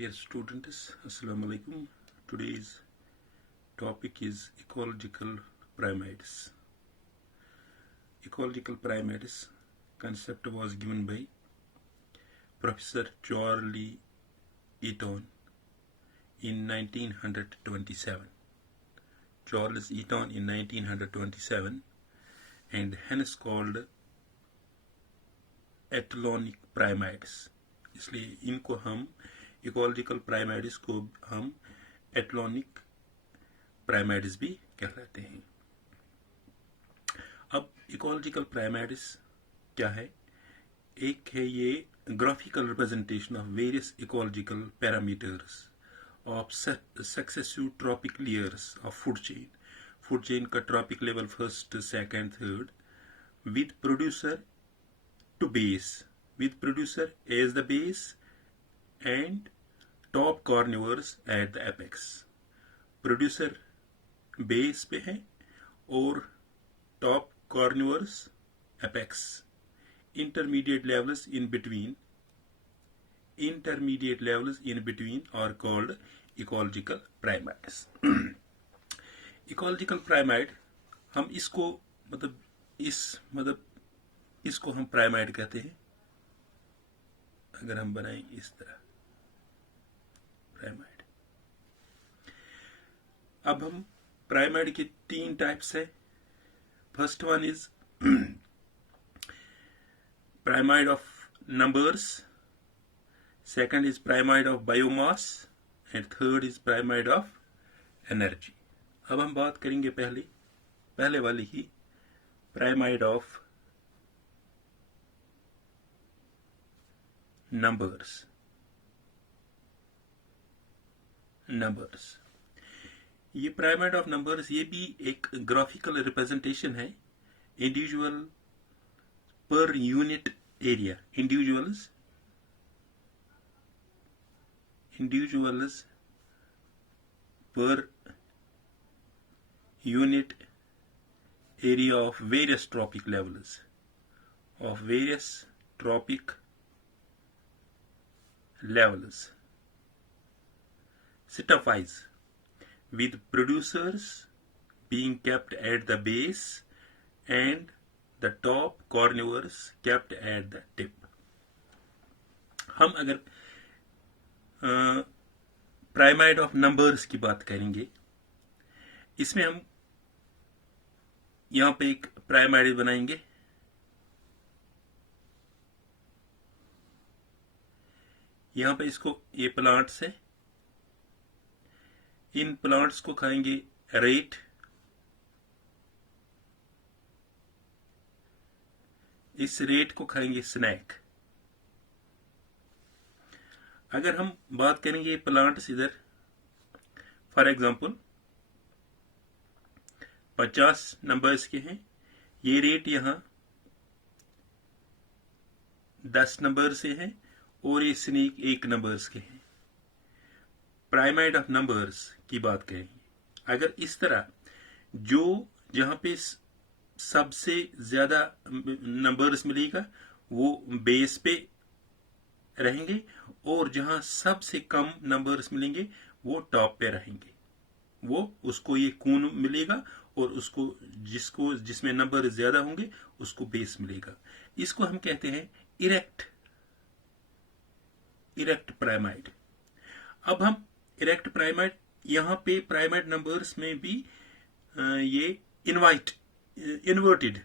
Dear students, Assalamu alaikum. Today's topic is ecological pyramids. Ecological pyramids concept was given by Professor Charles Eaton in 1927. Charles Eaton in 1927 and hence called एटलॉनिक प्राइमैड्स, इसलिए इनको हम ecological प्राइमैड्स को हम एटलॉनिक प्राइमैड्स भी कहलाते हैं। अब इकोलॉजिकल प्राइमैड्स क्या है? एक है ये graphical representation of various ecological parameters of successive trophic layers of food chain. Food chain का trophic level first, second, third with producer to base, with producer as the base and top carnivores at the apex. Producer base पे है और top carnivores apex. Intermediate levels in between are called ecological pyramids. Ecological pyramid हम इसको इसको हम प्राइमाइड कहते हैं। अगर हम बनाएं इस तरह प्राइमाइड, अब हम प्राइमाइड के तीन टाइप्स है। First one is pyramid of numbers, second is pyramid of biomass and third is pyramid of energy. अब हम बात करेंगे पहले वाली ही प्राइमाइड ऑफ नंबर्स। ये प्राइमाइड ऑफ नंबर्स ये भी एक ग्राफिकल रिप्रेजेंटेशन है individual per unit area, individuals per unit area of various trophic levels stratifies with producers being kept at the base and the top carnivores kept at the tip. हम अगर प्राइमाइड of numbers की बात करेंगे, इसमें हम यहां पे एक प्राइमाइड बनाएंगे। यहां पे इसको ये प्लांट्स है, इन प्लांट्स को खाएंगे रेट, इस रेट को खाएंगे स्नैक। अगर हम बात करेंगे प्लांट्स इधर फॉर एग्जांपल 50 नंबर्स के हैं, ये रेट यहां 10 नंबर से है और ये स्नेक 1 नंबर्स के हैं। प्राइमाइड ऑफ नंबर्स की बात करेंगे, अगर इस तरह जो जहां पे सबसे ज्यादा नंबर्स मिलेगा वो बेस पे रहेंगे और जहां सबसे कम नंबर्स मिलेंगे वो टॉप पे रहेंगे। वो उसको ये कून मिलेगा और उसको जिसमें नंबर ज्यादा होंगे उसको बेस मिलेगा। इसको हम कहते हैं इरेक्ट प्राइमाइड। अब हम इरेक्ट प्राइमाइड, यहां पे प्राइमाइड नंबर्स में भी ये इन्वर्टेड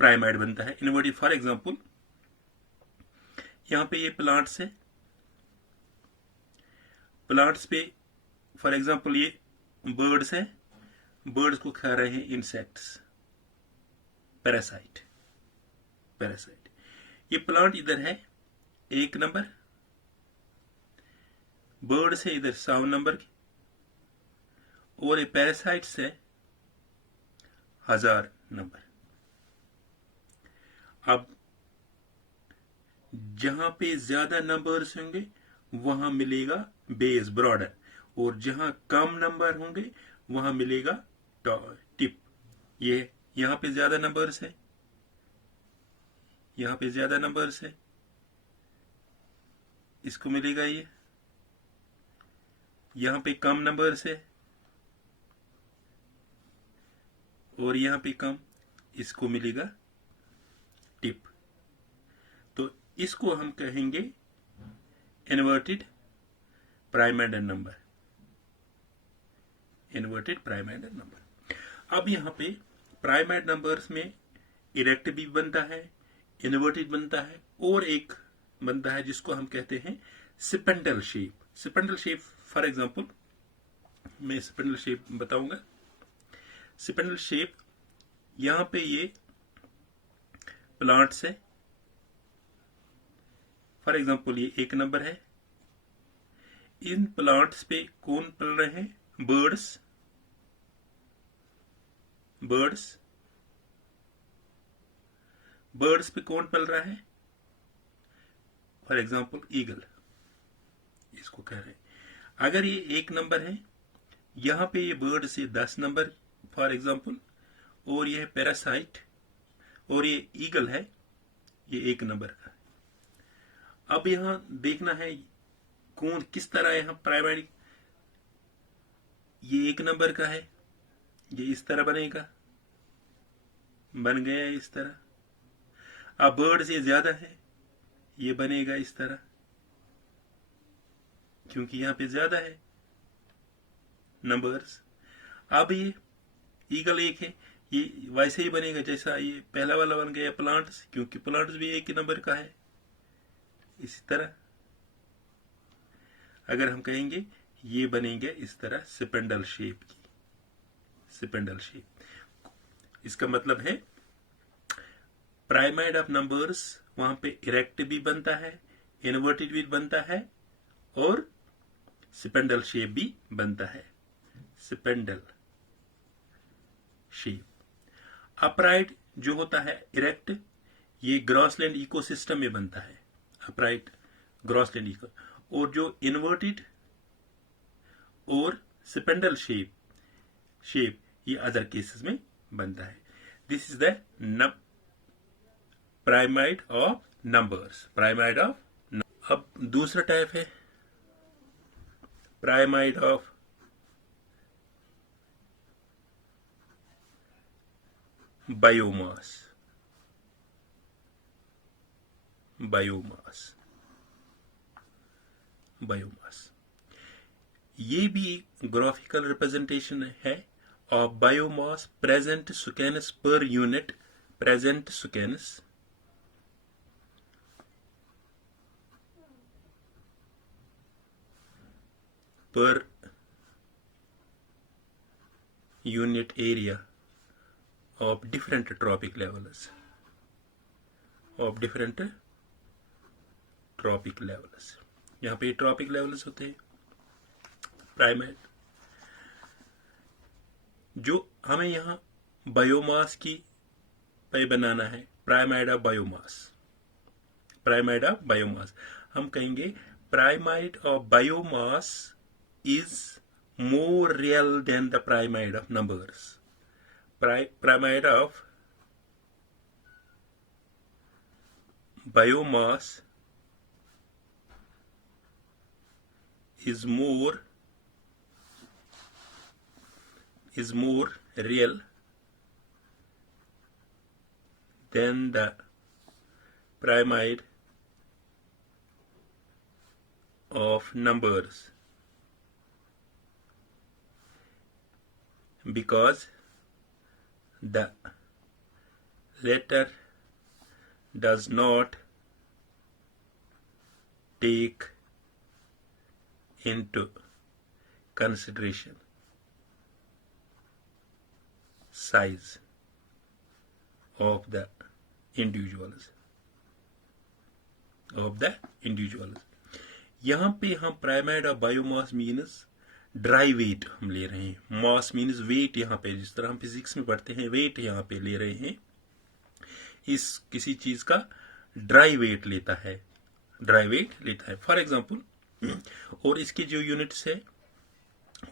प्राइमाइड बनता है। इन्वर्टेड फॉर एग्जांपल यहां पे ये प्लांट्स है, प्लांट्स पे फॉर एग्जांपल ये बर्ड्स है, बर्ड्स को खा रहे हैं इंसेक्ट्स, पैरासाइट। ये प्लांट इधर है 1 नंबर, बर्ड्स है इधर 100 नंबर की और ये पैरासाइट्स है 1000 नंबर। अब जहां पे ज्यादा नंबर्स होंगे वहां मिलेगा बेस ब्रॉडर और जहां कम नंबर होंगे वहां मिलेगा टिप। ये यहां पे ज्यादा नंबर्स है, इसको मिलेगा ये। यहां पे कम नंबर्स है और यहां पे कम, इसको मिलेगा टिप। तो इसको हम कहेंगे inverted prime ender number. Inverted prime ender number. अब यहां पे प्राइम एंडर नंबर्स में इरेक्ट भी बनता है, इन्वर्टेड बनता है, और एक बनता है जिसको हम कहते हैं spindle shape. Spindle shape for example मैं स्पेंडल शेप बताऊंगा। स्पेंडल शेप, यहां पे ये प्लांट्स है, फॉर एग्जांपल ये एक नंबर है। इन प्लांट्स पे कौन पल रहे हैं? बर्ड्स। बर्ड्स पे कौन पल रहा है? फॉर एग्जांपल ईगल, इसको कह रहे हैं। अगर ये एक नंबर है, यहां पे ये बर्ड से 10 नंबर फॉर एग्जांपल, और ये है पैरासाइट, और ये ईगल है, ये एक नंबर का। अब यहां देखना है कौन किस तरह यहां प्राइमरी, ये एक नंबर का है, ये इस तरह बनेगा, बन गया इस तरह। अब बर्ड से ज्यादा है, ये बनेगा इस तरह, क्योंकि यहां पे ज्यादा है नंबर्स। अब ये ईगल एक है, ये वैसे ही बनेगा जैसा ये पहला वाला बन गया प्लांट्स, क्योंकि प्लांट्स भी एक ही नंबर का है। इसी तरह अगर हम कहेंगे ये बनेंगे इस तरह स्पेंडल शेप की, स्पेंडल शेप। इसका मतलब है प्राइमाइड ऑफ नंबर्स वहां पे इरेक्ट भी बनता है, इन्वर्टेड भी बनता है, और स्पेंडल शेप भी बनता है। Spindle shape. अपराइट जो होता है इरेक्ट, ये ग्रॉसलैंड इकोसिस्टम में बनता है, अपराइट ग्रॉसलैंड इको। और जो इन्वर्टेड और स्पेंडल शेप ये अदर केसेस में बनता है। This is the pyramid of numbers. Pyramid of. अब दूसरा टाइप है प्राइमाइड ऑफ बायोमास। ये भी एक ग्राफिकल रिप्रेजेंटेशन है ऑफ बायोमास प्रेजेंट सुकेनस पर यूनिट, प्रेजेंट सुकेनस per unit area of different tropic levels, यहाँ पे ट्रॉपिक लेवल्स होते हैं प्राइमेट। जो हमें यहाँ बायोमास की पे बनाना है, प्राइमाइड ऑफ बायोमास, हम कहेंगे pyramid of biomass is more real than the primide of numbers. Primide of biomass is more real than the primide of numbers, because the latter does not take into consideration size of the individuals, यहाँ पे हम pyramid of biomass means dry weight हम ले रहे हैं। Mass means wait, यहाँ पे जिस तरह हम फिजिक्स में पढ़ते हैं वेट यहाँ पे ले रहे हैं। इस किसी चीज का ड्राई वेट लेता है, फॉर एग्जांपल। और इसकी जो यूनिट्स है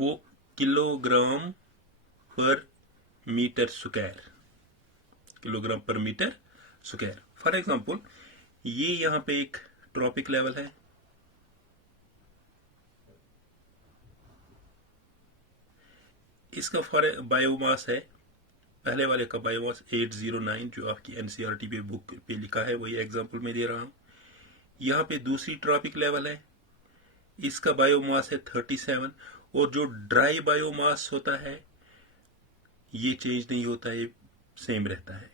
वो किलोग्राम पर मीटर स्क्वायर। फॉर एग्जांपल ये यहाँ पे एक ट्रॉपिक लेवल है, इसका फॉर बायोमास है, पहले वाले का बायोमास 809 जो आपकी एनसीईआरटी पे बुक पे लिखा है, वही एग्जांपल में दे रहा हूँ। यहाँ पे दूसरी ट्रॉपिक लेवल है, इसका बायोमास है 37, और जो ड्राई बायोमास होता है ये चेंज नहीं होता है, सेम रहता है।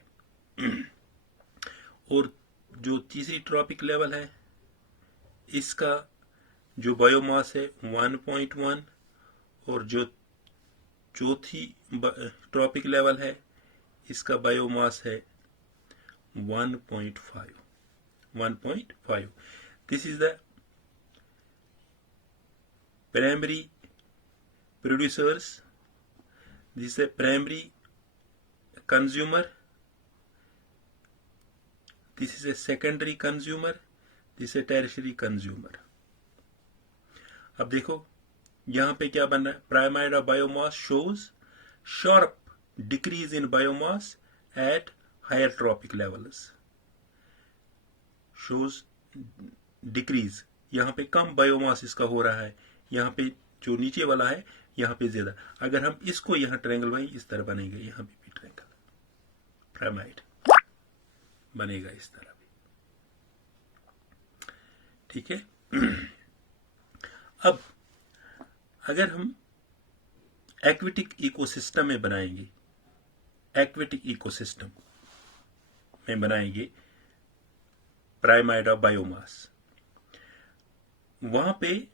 और जो तीसरी ट्रॉपिक लेवल है इसका जो बायोमास है 1.1, और जो चौथी ट्रॉपिक लेवल है इसका बायोमास है 1.5। This is the primary producers, this is a primary consumer, this is a secondary consumer, this is a tertiary consumer। अब देखो यहां पे क्या बन रहा है, pyramid of biomass shows sharp decrease in biomass at higher trophic levels, shows decrease, यहां पे कम बायोमास इसका हो रहा है, यहां पे जो नीचे वाला है यहाँ पे ज्यादा। अगर हम इसको यहाँ ट्रायंगल भाई इस तरह बनेगा, यहाँ पे भी ट्रायंगल पिरामिड बनेगा इस तरह भी, ठीक है। अब अगर हम एक्वेटिक इकोसिस्टम में बनाएंगे, एक्वेटिक इकोसिस्टम में बनाएंगे पिरामिड ऑफ बायोमास, वहां पे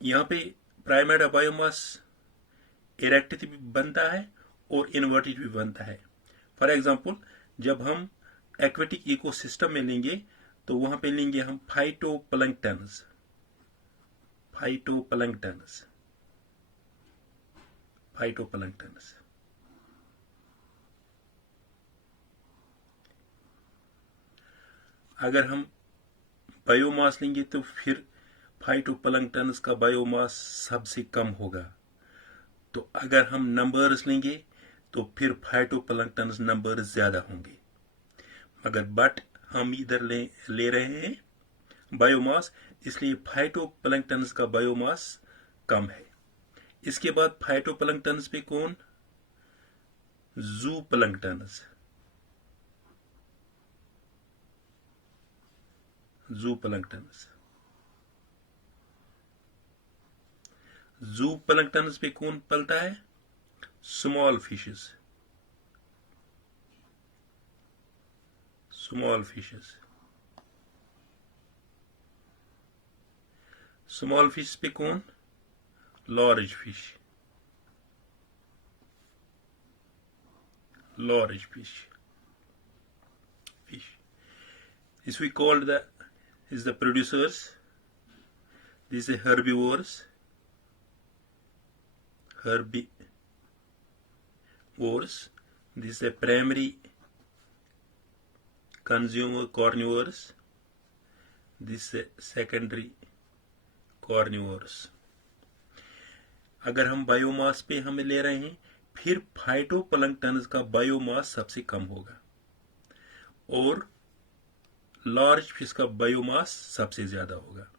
यहाँ पे पिरामिड ऑफ बायोमास इरेक्टेड भी बनता है और इन्वर्टेड भी बनता है। फॉर एग्जांपल जब हम एक्वेटिक इकोसिस्टम में लेंगे तो वहां पे लेंगे हम फाइटोप्लैंक्टन्स, फाइटोप्लैंक्टन्स। अगर हम बायोमास लेंगे तो फिर फाइटोप्लैंक्टन्स का बायोमास सबसे कम होगा। तो अगर हम नंबर्स लेंगे तो फिर फाइटोप्लैंक्टन्स नंबर ज्यादा होंगे, मगर बट हम इधर ले रहे हैं बायोमास, इसलिए फाइटोप्लैंक्टन्स का बायोमास कम है। इसके बाद फाइटोप्लैंक्टन्स पे कौन, ज़ूप्लैंक्टन्स, ज़ूप्लैंक्टन्स पे कौन पलता है, स्मॉल फिशेस, स्मॉल फिश पे कौन, large fish, This we called the producers. These are herbivores. This is a primary consumer, carnivores. This is a secondary carnivores. अगर हम बायोमास पे हम ले रहे हैं, फिर फाइटोप्लैंक्टन्स का बायोमास सबसे कम होगा और लार्ज फिश का बायोमास सबसे ज्यादा होगा।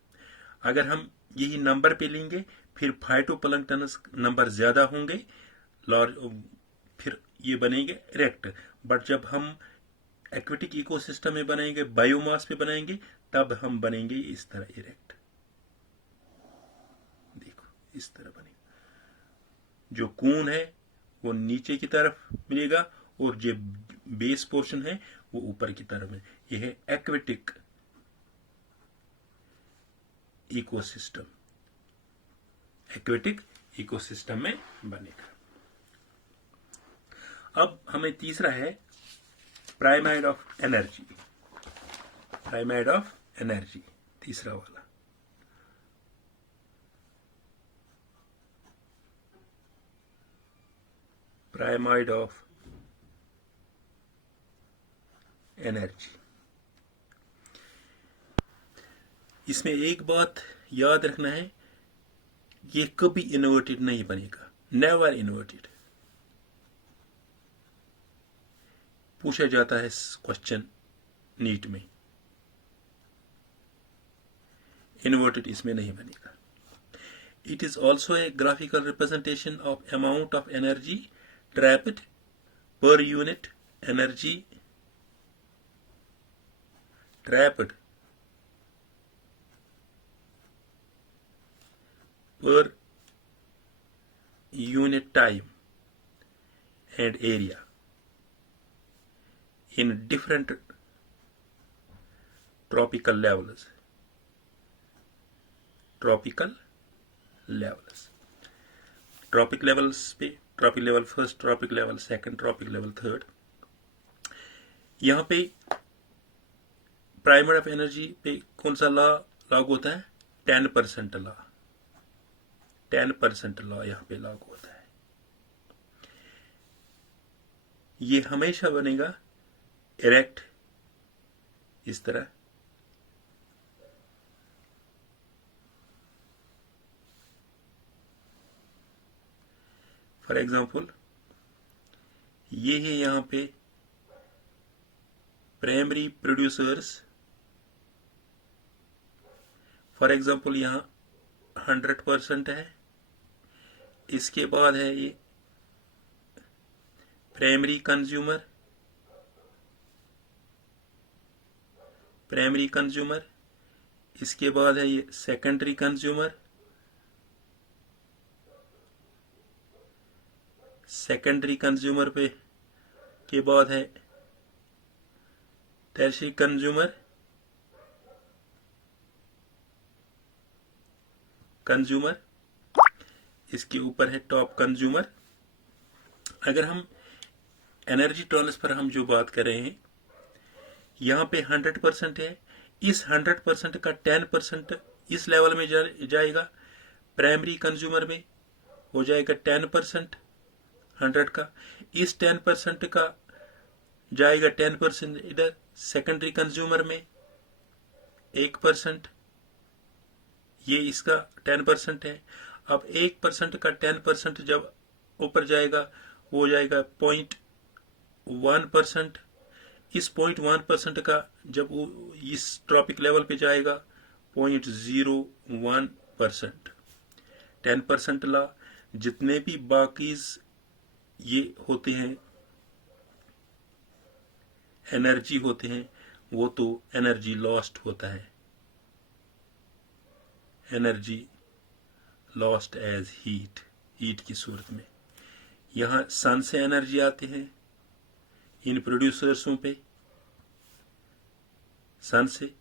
अगर हम यही नंबर पे लेंगे फिर फाइटोप्लैंक्टन्स नंबर ज्यादा होंगे, फिर ये बनेंगे इरेक्ट। बट जब हम एक्वेटिक इकोसिस्टम में बनाएंगे, बायोमास पे बनाएंगे, तब हम बनेंगे इस तरह इरेक्ट। देखो इस तरह बनेगा, जो कून है वो नीचे की तरफ मिलेगा और जो बेस पोर्शन है वो ऊपर की तरफ है। यह है एक्वेटिक इकोसिस्टम, एक्वेटिक इकोसिस्टम में बनेगा। अब हमें तीसरा है पिरामिड ऑफ एनर्जी, तीसरा वाला। पिरामिड ऑफ एनर्जी, इसमें एक बात याद रखना है, ये कभी इन्वर्टेड नहीं बनेगा, नेवर इन्वर्टेड। पूछा जाता है क्वेश्चन नीट में, इन्वर्टेड इसमें नहीं बनेगा। It is also a graphical representation of amount of energy trapped per unit energy trapped per unit time and area in different tropical levels. Tropic levels पे tropic level first, trophic level second, trophic level third. यहाँ पे primer of energy पे कौन सा law लागू होता है? 10% law. 10% law यहाँ पे लागू होता है. ये हमेशा बनेगा इरेक्ट इस तरह. फॉर एग्जाम्पल ये है यहाँ पे प्राइमरी प्रोड्यूसर्स. फॉर एग्जाम्पल यहाँ 100% है. इसके बाद है ये प्राइमरी कंज्यूमर. इसके बाद है ये सेकेंडरी कंज्यूमर. सेकेंडरी कंज्यूमर पे के बाद है टर्शियरी कंज्यूमर. इसके ऊपर है टॉप कंज्यूमर. अगर हम एनर्जी ट्रांसफर हम जो बात कर रहे हैं यहाँ पे 100% है. इस 100% का 10% इस लेवल में जाएगा. प्राइमरी कंज्यूमर में हो जाएगा 10% 100 का. इस 10% का जाएगा 10% इधर सेकेंडरी कंज्यूमर में 1%. ये इसका 10% है. अब 1% का 10% जब ऊपर जाएगा वो हो जाएगा 0.1%. इस 0.1% का जब वो इस ट्रॉपिक लेवल पे जाएगा 0.01%. 10% ला. जितने भी बाकीज ये होते हैं एनर्जी होते हैं वो तो एनर्जी लॉस्ट होता है. एनर्जी लॉस्ट एज हीट की सूरत में. यहाँ सन से एनर्जी आते हैं इन प्रोड्यूसर्सों पे सन से,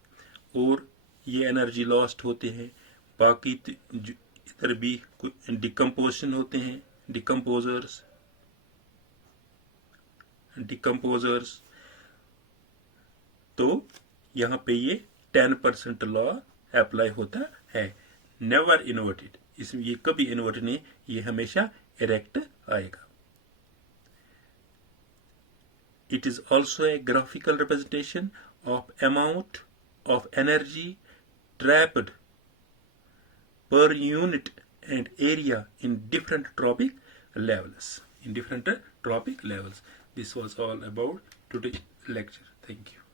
और ये एनर्जी लॉस्ट होते हैं. बाकी इधर भी कुछ डिकम्पोजिशन होते हैं. डिकम्पोजर्स. तो यहाँ पे ये 10% लॉ अप्लाई होता है. Never inverted. इसमें ये कभी इन्वर्टेड नहीं, ये हमेशा इरेक्ट आएगा. It is also a graphical representation of amount of energy trapped per unit and area in different tropic levels. This was all about today's lecture. Thank you.